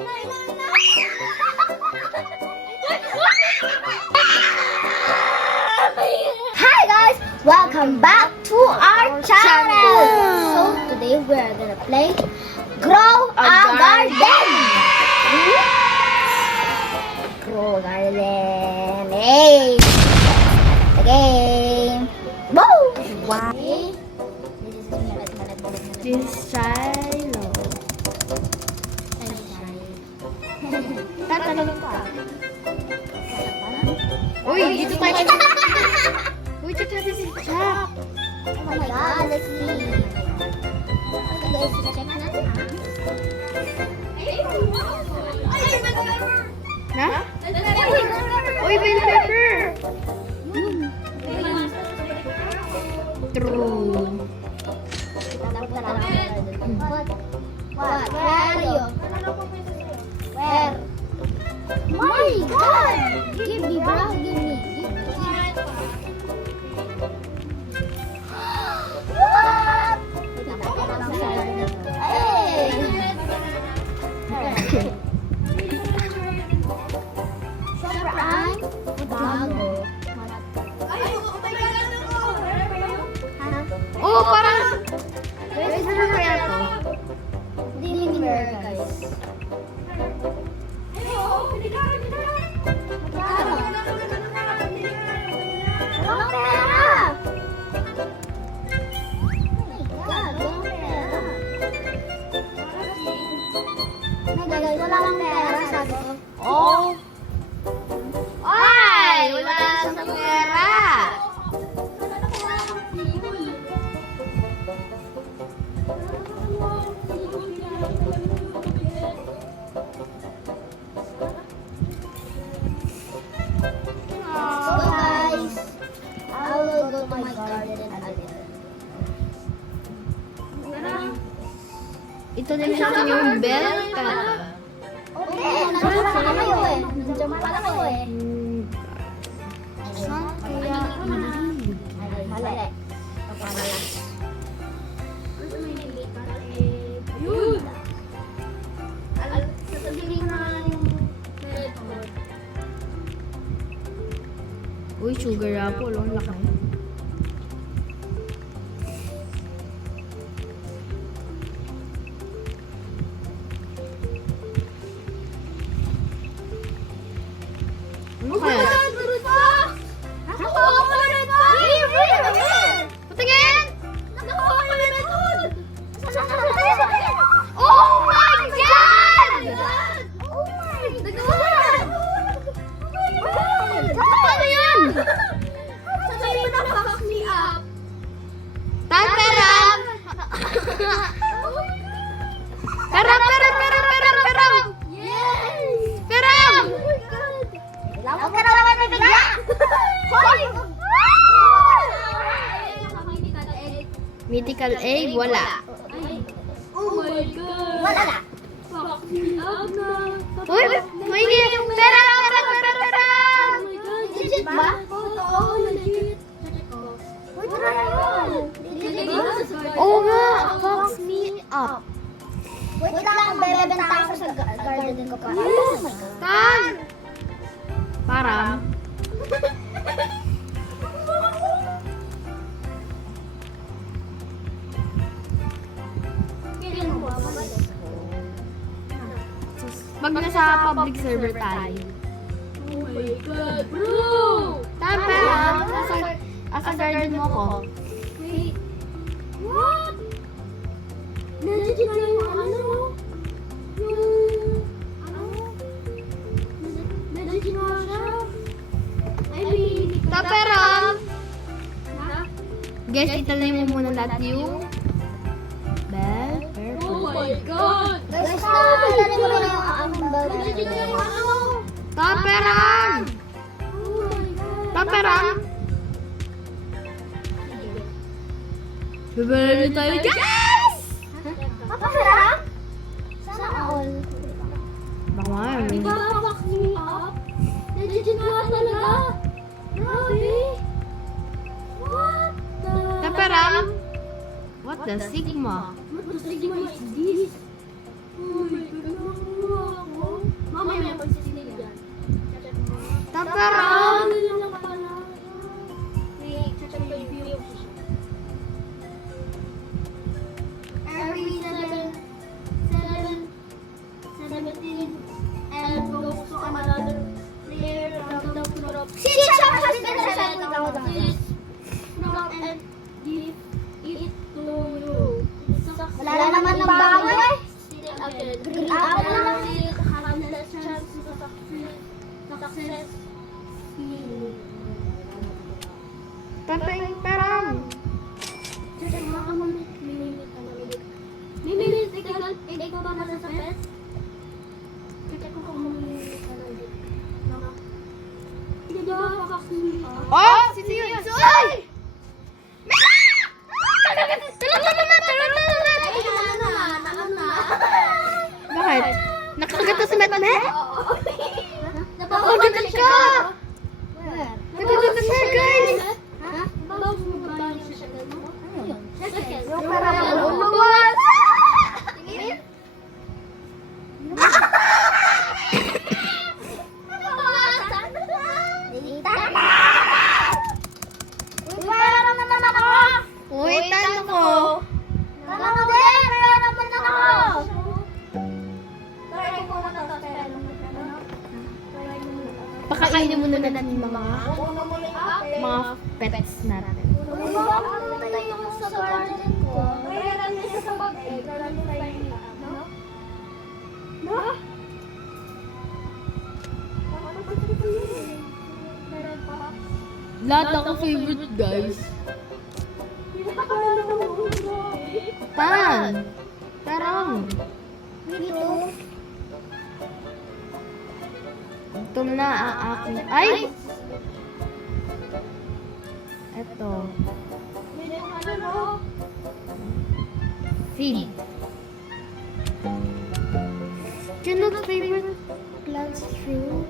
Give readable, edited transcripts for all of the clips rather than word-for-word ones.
Hi guys, welcome back to our channel. So today we are gonna play Grow a Garden. Grow a Garden. Hey, the game. Woo! Wow. This is Shiloh. Tatanong ko. Uy, dito tayo. Uy, check natin si Jack. Oh my god, let's see. Okay guys, check natin. Ha? Uy, bell pepper. True. What? Where are you? Where? My god! Give me, bro. Give me. What? Hey! Sobrang bago. Oh, parang... Where's the kaya to? Deliver, guys. Walang pera! Walang pera. Guys, wala lang pera, sabi ko. Oh! Ay! Wala sa pera! So guys, I will go to my garden and I will. Ito na yung bell pepper. Okay, nandiyan pala kayo eh. Nandiyan pala kayo eh. Saan kaya hindi? Mali. Ayun! Sasabihin na yung method. Uy, sugar apple. Ang laki. Ano kaya? Nakuha ko na red food! Here! Patingin! Nakuha ko na red food! Oh my God! Oh my God! Paano yun? Sasabihin mo na box me up! Peram! Peram! Yay! Peram! Huwag ka naman may bigla! Hoy! Mythical egg, wala. Oh my God! Wala na! Fuck me up na! Uy, may peram! Oh my God! Legit ba? Oo, legit! Check ko. Uy, tara na yun! Legit ba sa garden? Oo nga, box me up. Wait lang, bebenta ako sa garden ko pa. Oh my God. Tan! Param. Pag nasa public server tayo. Oh my God! Bro! Tan, peram. Asa garden mo ko. Wait. What? Legit na yung ano? Yung... Ano? Legit na siya? I mean... Peram. Ha? Guys, italay mo muna lahat yung bell pepper. Oh my God! Guys, naalala ko na yung aking Legit na yung ano? Peram. Oh my God! Peram. Bibili tayo, guys! Papahiram? Sana all. Baka Di ba box me up? Legit na talaga? Grabe! What the... Peram. What the sigma? What the sigma is this? Oh my God, nakuha ko. sarap! Ano lang pala? May check my views. Every 17 and goes to another player from the group. Si Chap has been reset without This from and give it to you. Wala naman ng bago eh. Still again. Green apple na lang. Still have the chance to success. Pantay, parang. Mimilit, ikaw ba nasa pet? Kita ko kung mamilit ka lang dito. Hindi ba vaccine ka? Oh! Sino yun? Ay! Bakit? Nakakagat na si Metmet? Napapagod ka! Where? Nakakagat na siya, guys! Ha? Second. Yung parang luluwas. Tingin. Lilita. Uy, parang naman ako. Uy, talo ko! Parang ako din. Parang naman ako. Pakainin mo na natin yung mga pets natin. Tayo sa garden ko. Lahat ako favorite, guys. Pan! Parang. Dito. Ito na ang aking... Ay! Ito. Feed. Cannot favorite plants true.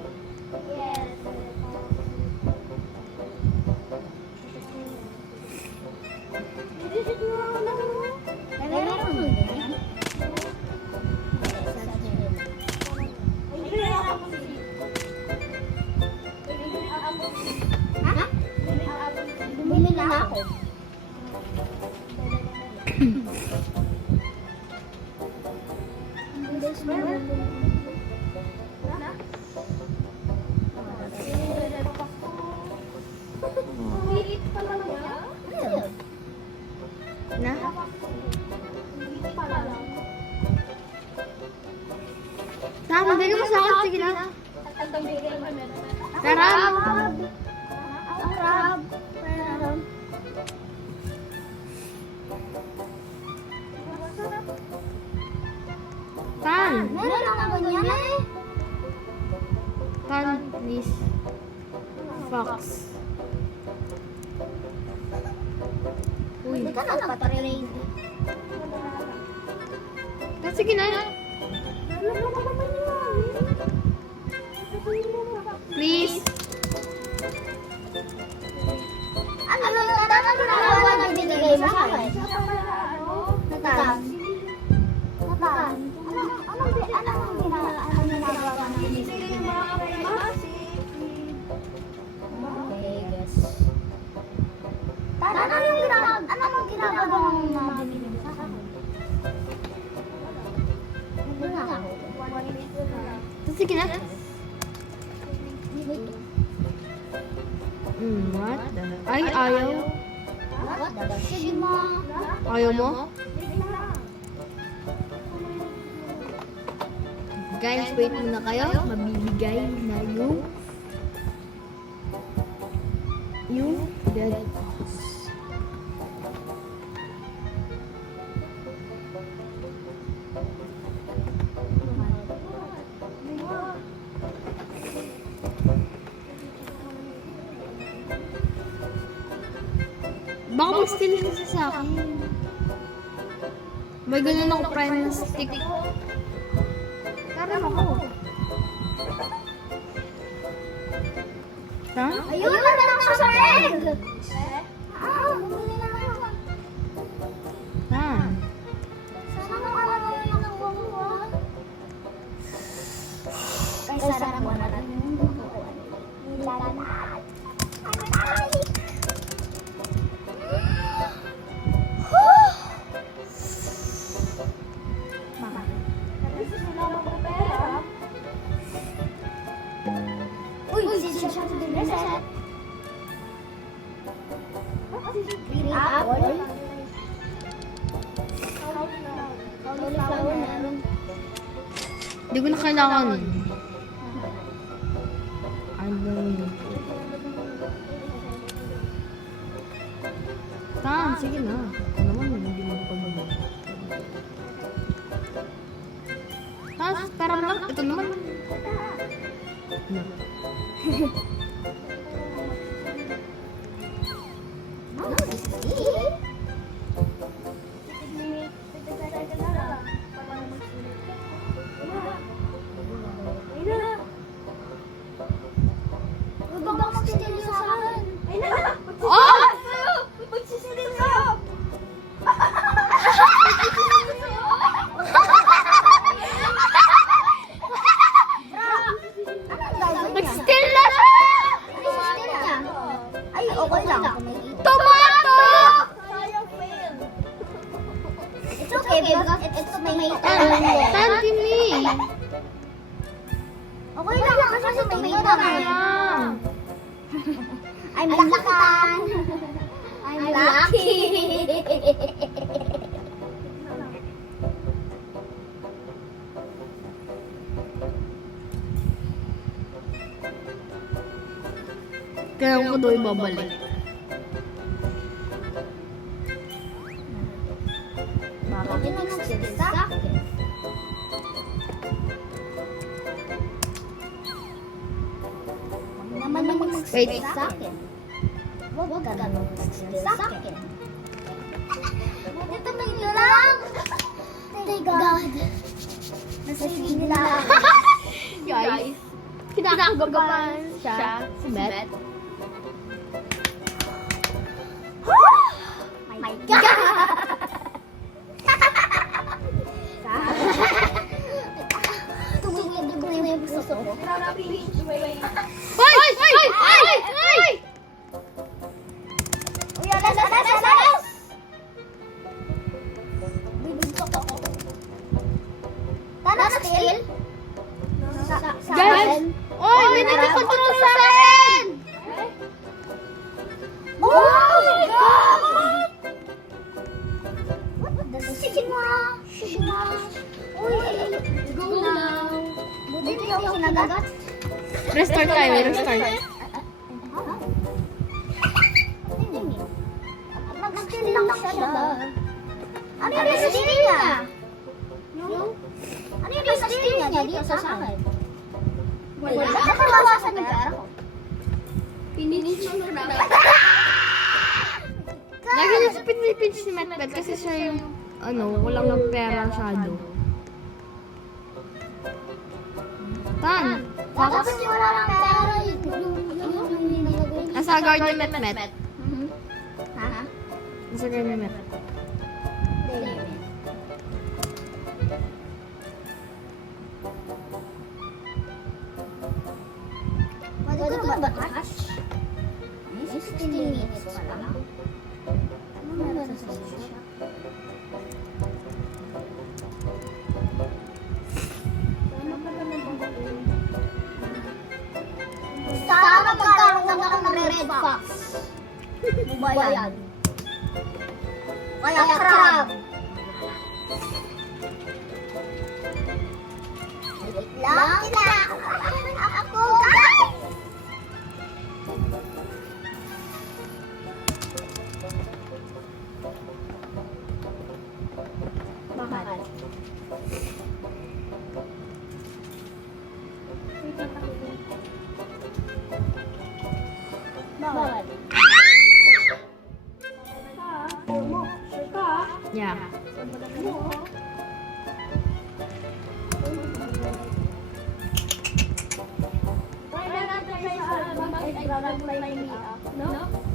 Bumili na ako. Na? Tama, hindi ka masakit. Sige na. Tara! Crab. Tan! Meron ako ganyan eh. Tan, please. Fox. Uy. Hindi ka nagpa-trade. Sige na. Please. Ano na binigay mo sa akin? Natan. Natan. Anong ginagawa ka ng Okay, guys. Ano yung ginagawa ng mga binigay mo sa akin? Ano na ako? Sige na. What the? Ay, ayaw. What the? Sige mo. Ayaw mo? Guys, wait muna kayo. Mabibigay na yung dead ox. Baka mag-steal kasi sa akin. May ganun ako prime na stick. Karan ako. Ha? Ayun na lang sa egg! Bumili na ako. Ha? Sana makakalawa yung nakuha. Ay, sarap mo na lang. Uy, siya din reset. Green apple. Cauliflower meron. Hindi ko na kailangan. Ano yun? Tan, sige na. Ako naman, hindi mo pagbago. Tapos, para lang, ito naman. Oh, this is it. Huwag bang mag-steal sa akin? Oh! Magsisilip sa'yo! Nag-steal na siya! Ay, okay lang. Tomato! Sayang fail. It's okay because it's tomato. Tan, give me. Okay lang kasi tomato na. Ah. I'm lucky. I'm lucky. Kaya ko daw ibabalik. Bakit nag-steal sa akin? Huwag naman mag-steal Wait. sa akin. Huwag ka naman mag-steal sa akin. Ito may lang. Thank God. Nasave nila ako. Guys, kinakagapan siya si Beth. My God! Tumingin ko yung gusto ko. Hoy! Hoy! Hoy! Hoy! Uy, alas! Bibigtok ako. Tara, steal? Sa Guys! akin? Oy! May nagkikontrol sa akin! Oh my God! Shishima! Uy, go now! Buti hindi ako nagagat. Restart tayo, restart. Mag-steal lang siya. Ano yung steal niya? Ano yung steal niya dito sa akin? Wala. Nakabawasan yung pera ko. Finish mo na. Lagi na sa pinipin si Metbet kasi siya yung walang pera masyado. Tan! Tapos Fox! yung wala lang pera yung nilagay. Nasa guard ni Metmet. Ha? Nasa guard ni Metmet. Pwede ko ba cash? 16 minutes pa lang. Ano meron sa shop? Sana magkaroon ako ng red fox. Ano ba yan? Kaya crab. Wait lang, kinakabahan ako, guys! Bakit? Bakit? Yeah.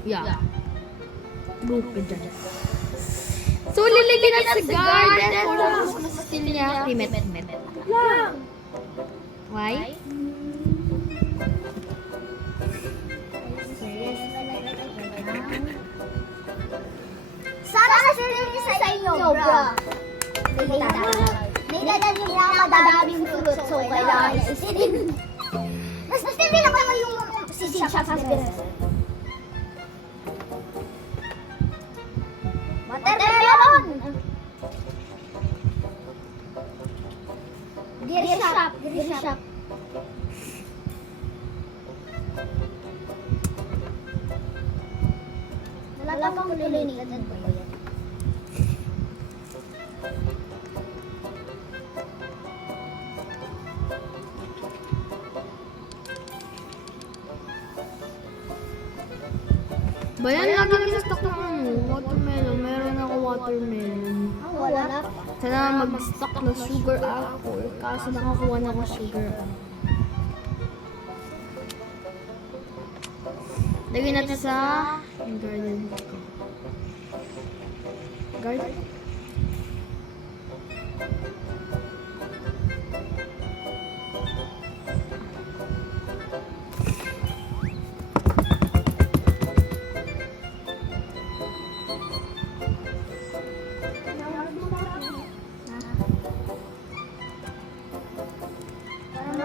Yeah. Go ka dyan. So, liligyan na sa guard and for mas steal niya kay Metmet. Why? So, kailangan niya isilin. Mas hindi lang naman yung sisig siya sa bilis. Watermelon! Gear shop. Wala pang tuloy ni Eden ba yan? Bayan, lagi nag-stock ng watermelon. Meron ako watermelon. Wala pa. Sana mag-stock na sugar apple. Kaso nakakuha na ako sugar. Lagyan natin sa garden ko. Garden?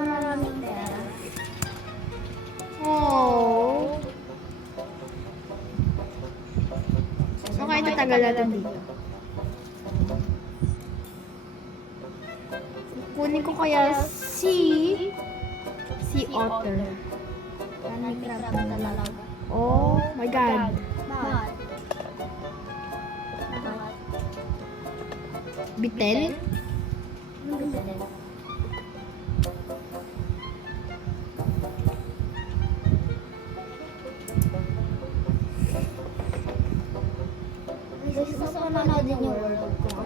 Maraming pera. Oh. So, kaya tatagal natin dito. Kunin ko kaya si otter. Honey crab talaga. Oh my God. Bakit? Bitel? Gusto ko na din yung world ko.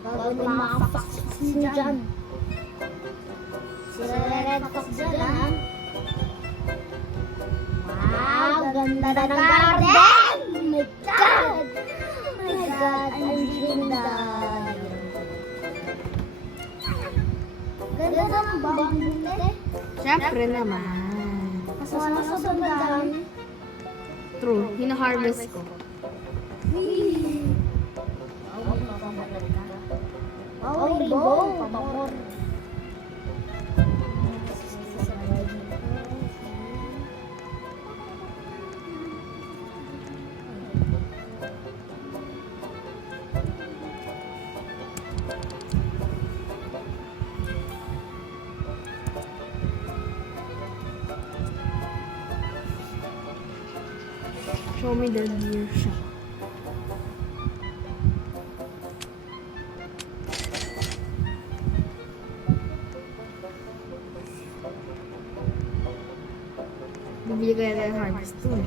Bago din mga fox dyan. Sila red fox dyan, ha? Wow, ganda ng garden! Oh my God! Oh my God, ang ganda. Ganda ng bamboo, Siyempre naman. Wala sa sundan. True, hina-harvest ko. Oh, rainbow, pamor. Show me the gear shop. Bibili kaya tayo harvest to eh.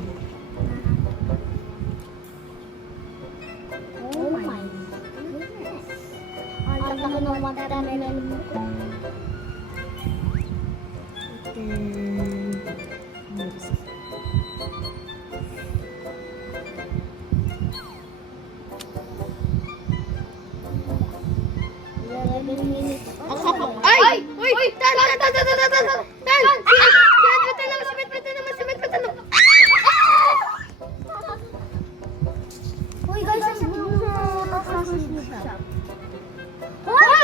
Oh my goodness. Ang laki ng watermelon mo. Ang kapag... Ay! Uy! Tan! Uy, guys, ang gusto na frozen shop. Uy,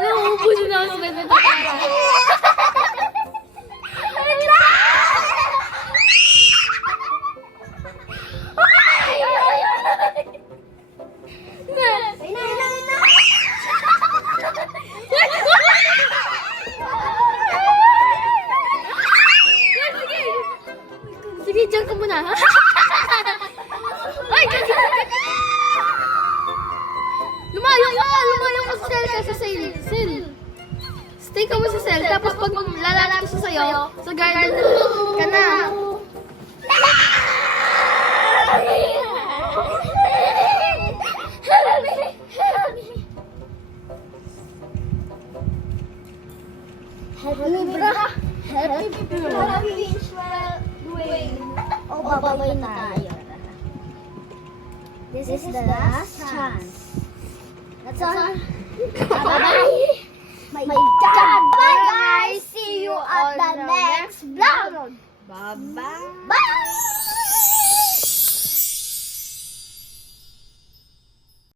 Nauubos na ako sa bebe. Sige, dyan ka muna. Ay, kasi... Lumayo ka sa cell ka sa cell. Stay ka mo sa cell, tapos pag lalapit siya sa'yo, sa garden ka na. Happy way. Oh, babay na tayo. This is the last chance. That's all. Bye-bye. My God. Bye, guys. See you at the next vlog. Bye-bye. Bye!